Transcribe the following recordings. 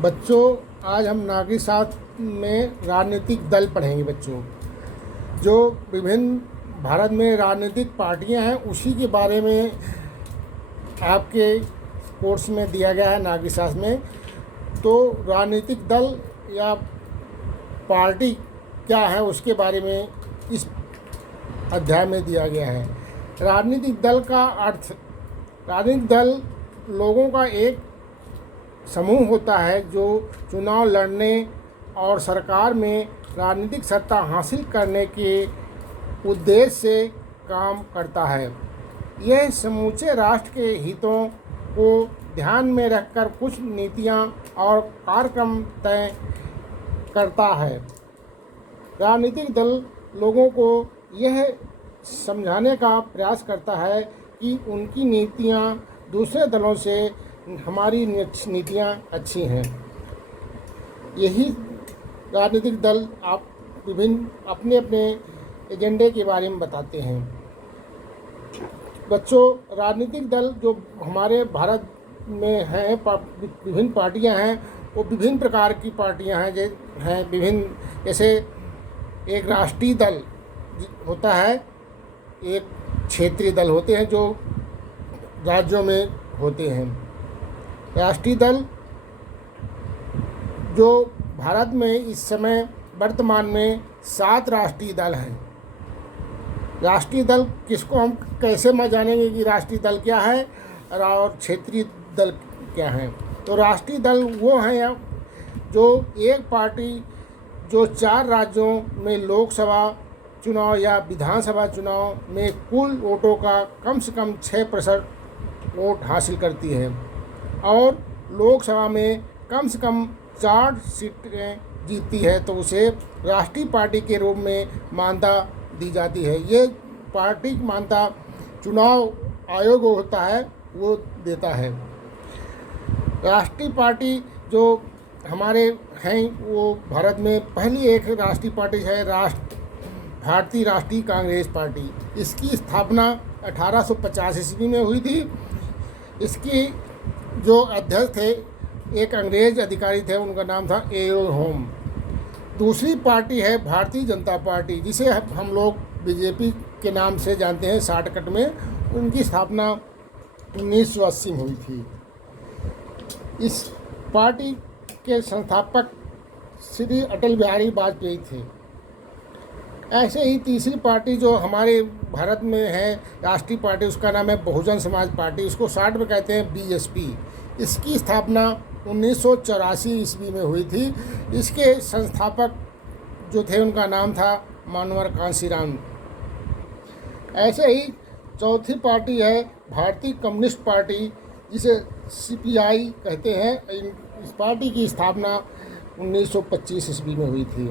बच्चों, आज हम नागरिक शास्त्र में राजनीतिक दल पढ़ेंगे। बच्चों, जो विभिन्न भारत में राजनीतिक पार्टियां हैं उसी के बारे में आपके कोर्स में दिया गया है नागरिक शास्त्र में। तो राजनीतिक दल या पार्टी क्या है उसके बारे में इस अध्याय में दिया गया है। राजनीतिक दल का अर्थ, राजनीतिक दल लोगों का एक समूह होता है जो चुनाव लड़ने और सरकार में राजनीतिक सत्ता हासिल करने के उद्देश्य से काम करता है। यह समूचे राष्ट्र के हितों को ध्यान में रखकर कुछ नीतियां और कार्यक्रम तय करता है। राजनीतिक दल लोगों को यह समझाने का प्रयास करता है कि उनकी नीतियां दूसरे दलों से हमारी नीतियां अच्छी हैं। यही राजनीतिक दल आप विभिन्न अपने अपने एजेंडे के बारे में बताते हैं। बच्चों, राजनीतिक दल जो हमारे भारत में हैं, विभिन्न पार्टियां हैं, वो विभिन्न प्रकार की पार्टियां हैं विभिन्न। जैसे एक राष्ट्रीय दल होता है, एक क्षेत्रीय दल होते हैं जो राज्यों में होते हैं। राष्ट्रीय दल जो भारत में इस समय वर्तमान में 7 राष्ट्रीय दल हैं। राष्ट्रीय दल किसको हम कैसे जानेंगे कि राष्ट्रीय दल क्या है और क्षेत्रीय दल क्या है। तो राष्ट्रीय दल वो हैं जो एक पार्टी जो 4 राज्यों में लोकसभा चुनाव या विधानसभा चुनाव में कुल वोटों का कम से कम 6% वोट हासिल करती है और लोकसभा में कम से कम 4 सीटें जीतती है, तो उसे राष्ट्रीय पार्टी के रूप में मान्यता दी जाती है। ये पार्टी की मान्यता चुनाव आयोग होता है वो देता है। राष्ट्रीय पार्टी जो हमारे हैं वो भारत में पहली एक राष्ट्रीय पार्टी है भारतीय राष्ट्रीय कांग्रेस पार्टी। इसकी स्थापना 1850 ईस्वी में हुई थी। इसकी जो अध्यक्ष थे एक अंग्रेज अधिकारी थे, उनका नाम था एओ होम। दूसरी पार्टी है भारतीय जनता पार्टी, जिसे हम लोग बीजेपी के नाम से जानते हैं शॉर्टकट में। उनकी स्थापना 1980 में हुई थी। इस पार्टी के संस्थापक श्री अटल बिहारी वाजपेयी थे। ऐसे ही तीसरी पार्टी जो हमारे भारत में है राष्ट्रीय पार्टी, उसका नाम है बहुजन समाज पार्टी, उसको शॉर्ट में कहते हैं बीएसपी। इसकी स्थापना 1984 ईस्वी में हुई थी। इसके संस्थापक जो थे उनका नाम था मानवर कांशीराम। ऐसे ही चौथी पार्टी है भारतीय कम्युनिस्ट पार्टी, जिसे सीपीआई कहते हैं। इस पार्टी की स्थापना 1925 ईस्वी में हुई थी।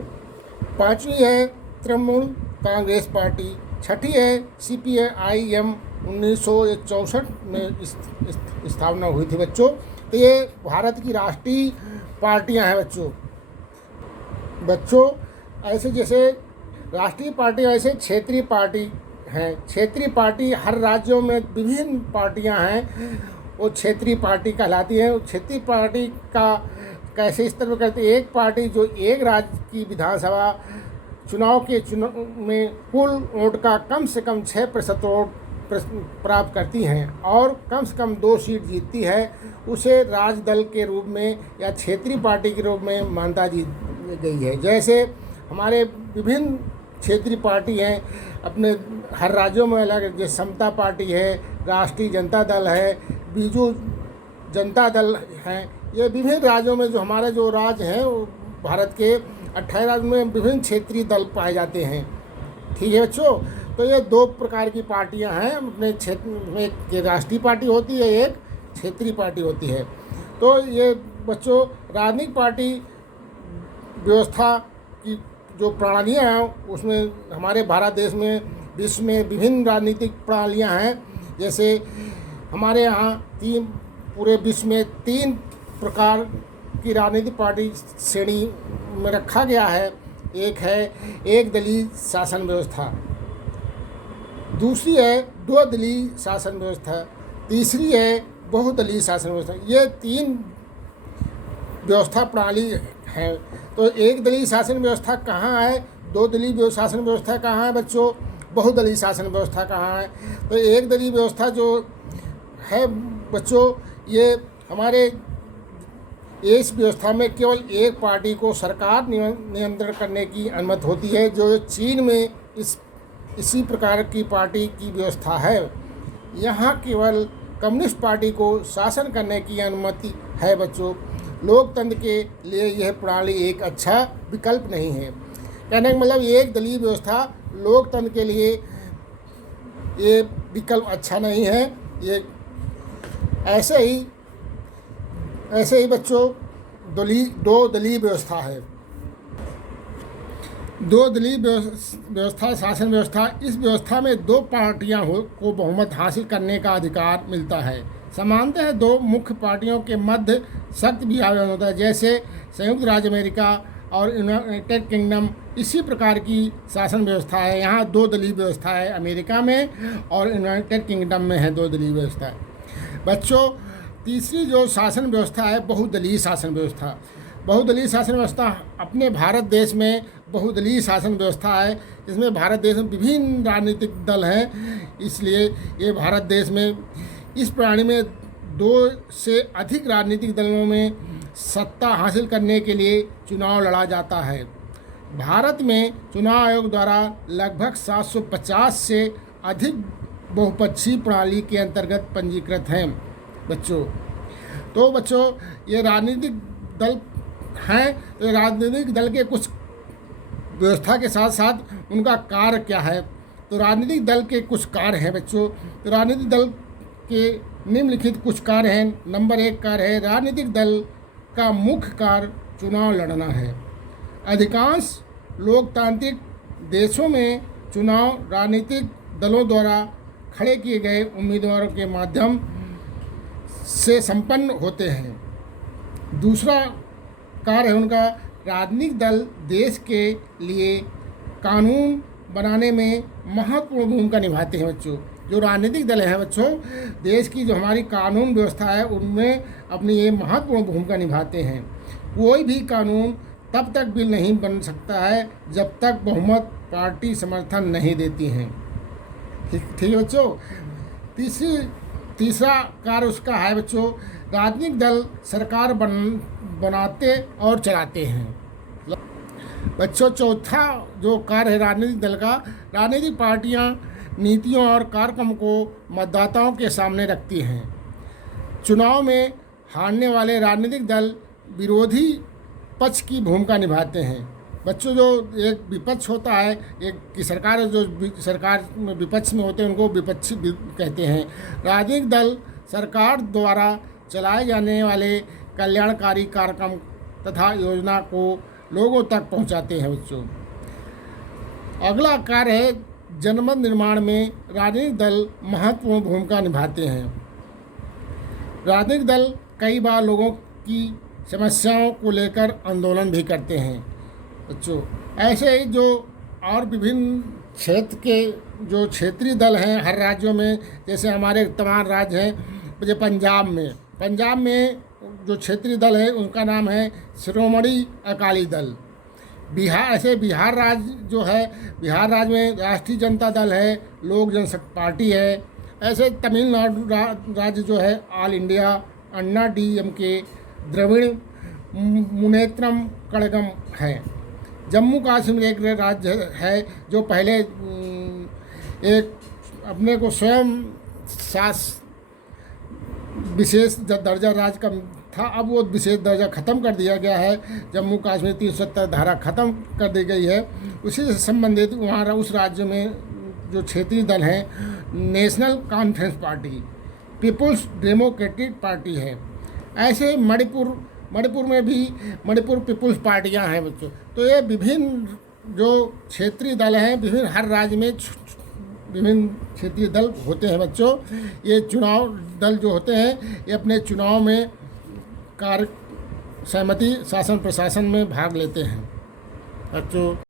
पांचवी है तृणमूल कांग्रेस पार्टी। छठी है सीपीआईएम, 1964 में स्थापना हुई थी। बच्चों, तो ये भारत की राष्ट्रीय पार्टियां हैं। बच्चों ऐसे जैसे राष्ट्रीय पार्टी ऐसे क्षेत्रीय पार्टी हैं। क्षेत्रीय पार्टी हर राज्यों में विभिन्न पार्टियां हैं, वो क्षेत्रीय पार्टी कहलाती है। क्षेत्रीय पार्टी का कैसे इस तरह करते हैं, एक पार्टी जो एक राज्य की विधानसभा चुनाव में कुल वोट का कम से कम 6% वोट प्राप्त करती हैं और कम से कम 2 सीट जीतती है, उसे राज्य दल के रूप में या क्षेत्रीय पार्टी के रूप में मान्यता दी गई है। जैसे हमारे विभिन्न क्षेत्रीय पार्टी हैं अपने हर राज्यों में अलग, जैसे समता पार्टी है, राष्ट्रीय जनता दल है, बीजू जनता दल हैं। ये विभिन्न राज्यों में जो हमारे जो राज्य हैं भारत के 18 राज्य में विभिन्न क्षेत्रीय दल पाए जाते हैं। ठीक है बच्चों, तो ये 2 प्रकार की पार्टियां हैं अपने क्षेत्र में। एक राष्ट्रीय पार्टी होती है, एक क्षेत्रीय पार्टी होती है। तो ये बच्चों राजनीतिक पार्टी व्यवस्था की जो प्रणालियां हैं उसमें हमारे भारत देश में विश्व में विभिन्न राजनीतिक प्रणालियां हैं। जैसे हमारे यहाँ पूरे विश्व में 3 प्रकार की राजनीतिक पार्टी श्रेणी में रखा गया है। एक है एक दलीय शासन व्यवस्था, दूसरी है 2 दलीय शासन व्यवस्था, तीसरी है बहुदलीय शासन व्यवस्था। ये 3 व्यवस्था प्रणाली है। तो एक दलीय शासन व्यवस्था कहाँ है, दो दलीय शासन व्यवस्था कहाँ है बच्चों, बहुदलीय शासन व्यवस्था कहाँ है। तो एक दलीय व्यवस्था जो है बच्चों, ये हमारे इस व्यवस्था में केवल एक पार्टी को सरकार नियंत्रण करने की अनुमति होती है, जो चीन में इसी प्रकार की पार्टी की व्यवस्था है। यहाँ केवल कम्युनिस्ट पार्टी को शासन करने की अनुमति है बच्चों। लोकतंत्र के लिए यह प्रणाली एक अच्छा विकल्प नहीं है। कहने का मतलब एक दलीय व्यवस्था लोकतंत्र के लिए ये विकल्प अच्छा नहीं है। ये ऐसे ही बच्चों दो दलीय व्यवस्था है। दो दलीय व्यवस्था शासन व्यवस्था, इस व्यवस्था में दो पार्टियां को बहुमत हासिल करने का अधिकार मिलता है। सामान्यतः दो मुख्य पार्टियों के मध्य सख्त विभाजन होता है, जैसे संयुक्त राज्य अमेरिका और यूनाइटेड किंगडम। इसी प्रकार की शासन व्यवस्था है। यहाँ दो दलीय व्यवस्था है, अमेरिका में और यूनाइटेड किंगडम में है दो दलीय व्यवस्था है बच्चों। तीसरी जो शासन व्यवस्था है बहुदलीय शासन व्यवस्था। बहुदलीय शासन व्यवस्था अपने भारत देश में बहुदलीय शासन व्यवस्था है। इसमें भारत देश में विभिन्न राजनीतिक दल हैं, इसलिए ये भारत देश में इस प्रणाली में दो से अधिक राजनीतिक दलों में सत्ता हासिल करने के लिए चुनाव लड़ा जाता है। भारत में चुनाव आयोग द्वारा लगभग 750 से अधिक बहुपक्षीय प्रणाली के अंतर्गत पंजीकृत हैं बच्चों। तो बच्चों ये राजनीतिक दल हैं, तो राजनीतिक दल के कुछ व्यवस्था के साथ साथ उनका कार्य क्या है। तो राजनीतिक दल के कुछ कार्य हैं बच्चों। तो राजनीतिक दल के निम्नलिखित कुछ कार्य हैं। नंबर 1 कार्य है, राजनीतिक दल का मुख्य कार्य चुनाव लड़ना है। अधिकांश लोकतांत्रिक देशों में चुनाव राजनीतिक दलों द्वारा खड़े किए गए उम्मीदवारों के माध्यम से संपन्न होते हैं। दूसरा कार्य है उनका, राजनीतिक दल देश के लिए कानून बनाने में महत्वपूर्ण भूमिका निभाते हैं बच्चों। जो राजनीतिक दल हैं बच्चों, देश की जो हमारी कानून व्यवस्था है उनमें अपनी ये महत्वपूर्ण भूमिका निभाते हैं। कोई भी कानून तब तक बिल नहीं बन सकता है जब तक बहुमत पार्टी समर्थन नहीं देती हैं। ठीक है बच्चों। तीसरा कार्य उसका है बच्चों, राजनीतिक दल सरकार बनाते और चलाते हैं बच्चों। चौथा जो कार्य है राजनीतिक दल का, राजनीतिक पार्टियां नीतियों और कार्यक्रम को मतदाताओं के सामने रखती हैं। चुनाव में हारने वाले राजनीतिक दल विरोधी पक्ष की भूमिका निभाते हैं बच्चों। जो एक विपक्ष होता है, एक की सरकार जो सरकार में विपक्ष में होते हैं उनको विपक्षी कहते हैं। राजनीतिक दल सरकार द्वारा चलाए जाने वाले कल्याणकारी कार्यक्रम तथा योजना को लोगों तक पहुंचाते हैं बच्चों। अगला कार्य है, जनमत निर्माण में राजनीतिक दल महत्वपूर्ण भूमिका निभाते हैं। राजनीतिक दल कई बार लोगों की समस्याओं को लेकर आंदोलन भी करते हैं बच्चों। ऐसे ही जो और विभिन्न क्षेत्र के जो क्षेत्रीय दल हैं हर राज्यों में, जैसे हमारे तमाम राज्य हैं, जैसे पंजाब में जो क्षेत्रीय दल है उनका नाम है शिरोमणि अकाली दल। बिहार राज्य जो है, बिहार राज्य में राष्ट्रीय जनता दल है, लोक जनशक्ति पार्टी है। ऐसे तमिलनाडु राज्य जो है ऑल इंडिया अन्ना DMK द्रविड़ मुनेत्रम कड़गम है। जम्मू कश्मीर एक राज्य है जो पहले एक अपने को स्वयं विशेष दर्जा राज्य का था, अब वो विशेष दर्जा ख़त्म कर दिया गया है। जम्मू कश्मीर 370 धारा ख़त्म कर दी गई है। उसी से संबंधित वहाँ उस राज्य में जो क्षेत्रीय दल हैं, National Conference Party, People's Democratic Party है। ऐसे मणिपुर में भी मणिपुर पीपुल्स पार्टियां हैं बच्चों। तो ये विभिन्न जो क्षेत्रीय दल हैं, विभिन्न हर राज्य में विभिन्न क्षेत्रीय दल होते हैं बच्चों। ये चुनाव दल जो होते हैं ये अपने चुनाव में कार्य सहमति शासन प्रशासन में भाग लेते हैं बच्चों।